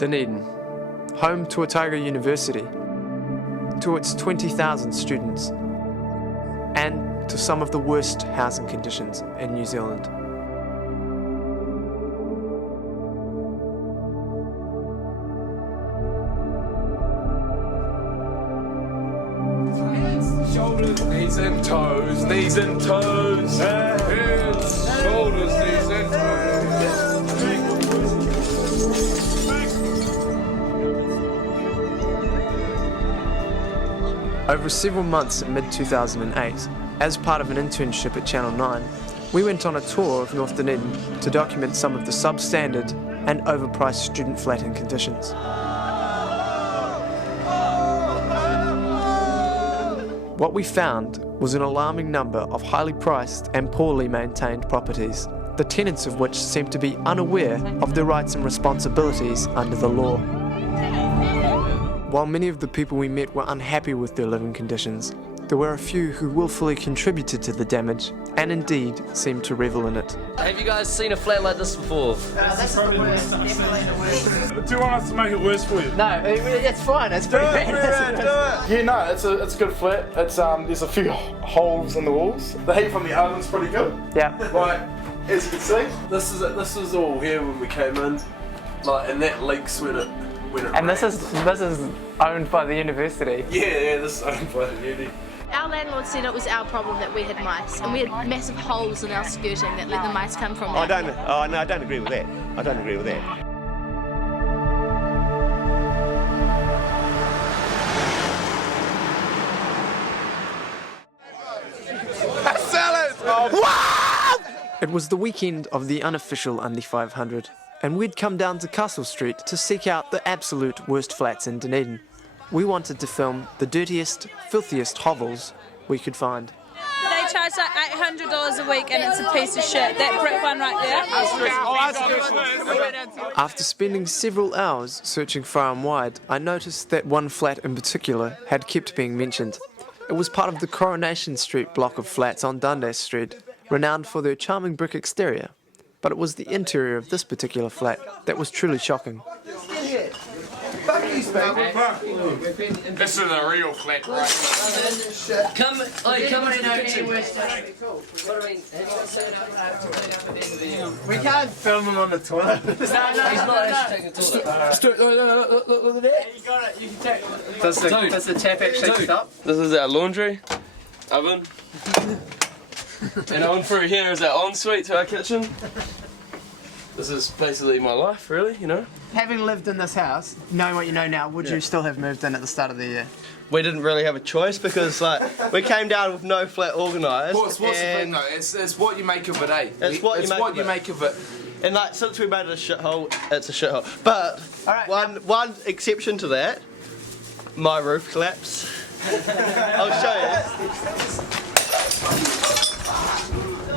Dunedin, home to Otago University, to its 20,000 students, and to some of the worst housing conditions in New Zealand. Shoulders, knees and toes, knees and toes. Hands, shoulders, knees and toes. Over several months in mid-2008, as part of an internship at Channel 9, we went on a tour of North Dunedin to document some of the substandard and overpriced student flatting conditions. What we found was an alarming number of highly priced and poorly maintained properties, the tenants of which seemed to be unaware of their rights and responsibilities under the law. While many of the people we met were unhappy with their living conditions, there were a few who willfully contributed to the damage and indeed seemed to revel in it. Have you guys seen a flat like this before? This is the worst, definitely the worst. Do you want us to make it worse for you? No, it's fine, it's pretty bad. Yeah, no, it's a good flat. It's there's a few holes in the walls. The heat from the oven's pretty good. Yeah. Like, as you can see. This was all here when we came in, and that leaks when it And this is owned by the university. Yeah, this is owned by the uni. Our landlord said it was our problem that we had mice, and we had massive holes in our skirting that let the mice come from. I don't agree with that. I don't agree with that. It was the weekend of the unofficial Under 500, and we'd come down to Castle Street to seek out the absolute worst flats in Dunedin. We wanted to film the dirtiest, filthiest hovels we could find. They charge like $800 a week and it's a piece of shit. That brick one right there. After spending several hours searching far and wide, I noticed that one flat in particular had kept being mentioned. It was part of the Coronation Street block of flats on Dundas Street, renowned for their charming brick exterior. But it was the interior of this particular flat that was truly shocking. This is a real flat, right? Come into the kitchen. We can't film them on the toilet. He's not actually taking the toilet. Look at that. You got it, you can take it. Does the tap actually stop? This is our laundry oven. And on through here is our ensuite to our kitchen. This is basically my life, really, you know. Having lived in this house, knowing what you know now, would you still have moved in at the start of the year? We didn't really have a choice because we came down with no flat organised. What's the thing though? It's what you make of it, eh? It's what you make of it. And since we made it a shithole, it's a shithole. But one exception to that, my roof collapsed. I'll show you.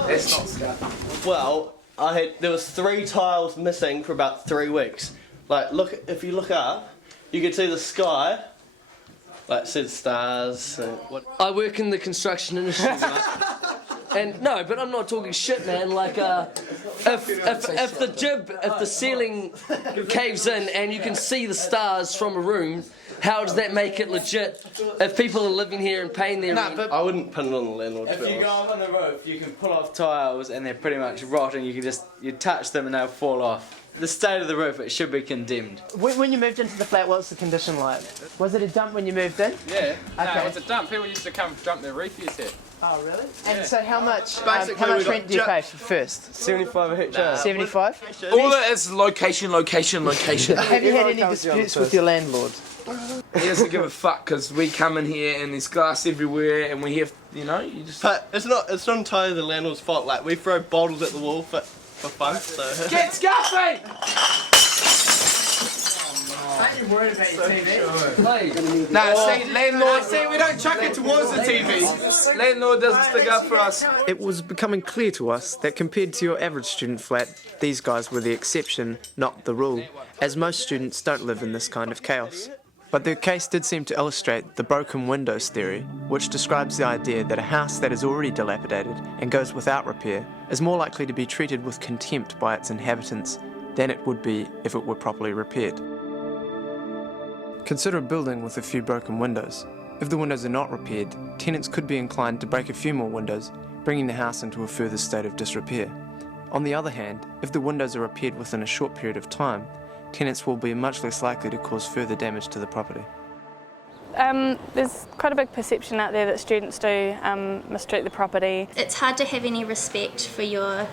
It's not scuffed. Well, there was 3 tiles missing for about 3 weeks. If you look up, you can see the sky. See the stars. I work in the construction industry, right? And no, but I'm not talking shit, man. If the ceiling caves in and you can see the stars from a room, how does that make it legit? If people are living here and paying their rent, I wouldn't put it on the landlord. If you go up on the roof, you can pull off tiles and they're pretty much rotting. You touch them and they'll fall off. The state of the roof, it should be condemned. When you moved into the flat, what was the condition like? Was it a dump when you moved in? Yeah. Okay. No, it was a dump. People used to come dump their refuse here. Oh, really? And so how much Basically, rent do you pay for first? 75 a hectare. 75? All that is location. Have you had any disputes with your landlord? He doesn't give a fuck because we come in here and there's glass everywhere and we have, you just... But it's not entirely the landlord's fault. We throw bottles at the wall for fun, so... Get Scuffy! Aren't you worried about your TV? Landlord... we don't chuck it towards the TV. Landlord doesn't stick up for us. It was becoming clear to us that compared to your average student flat, these guys were the exception, not the rule, as most students don't live in this kind of chaos. But their case did seem to illustrate the broken windows theory, which describes the idea that a house that is already dilapidated and goes without repair is more likely to be treated with contempt by its inhabitants than it would be if it were properly repaired. Consider a building with a few broken windows. If the windows are not repaired, tenants could be inclined to break a few more windows, bringing the house into a further state of disrepair. On the other hand, if the windows are repaired within a short period of time, tenants will be much less likely to cause further damage to the property. There's quite a big perception out there that students do mistreat the property. It's hard to have any respect for your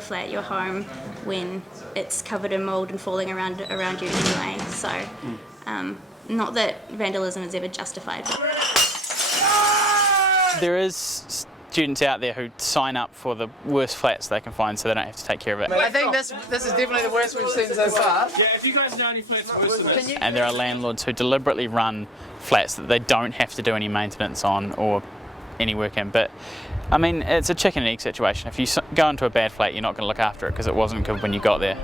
flat, your home, when it's covered in mould and falling around you anyway. So, not that vandalism is ever justified. There is students out there who sign up for the worst flats they can find so they don't have to take care of it. I think this is definitely the worst we've seen so far. Yeah, if you guys know any flats worse than this. And there are landlords who deliberately run flats that they don't have to do any maintenance on or any work in. But I mean, it's a chicken and egg situation. If you go into a bad flat, you're not going to look after it because it wasn't good when you got there.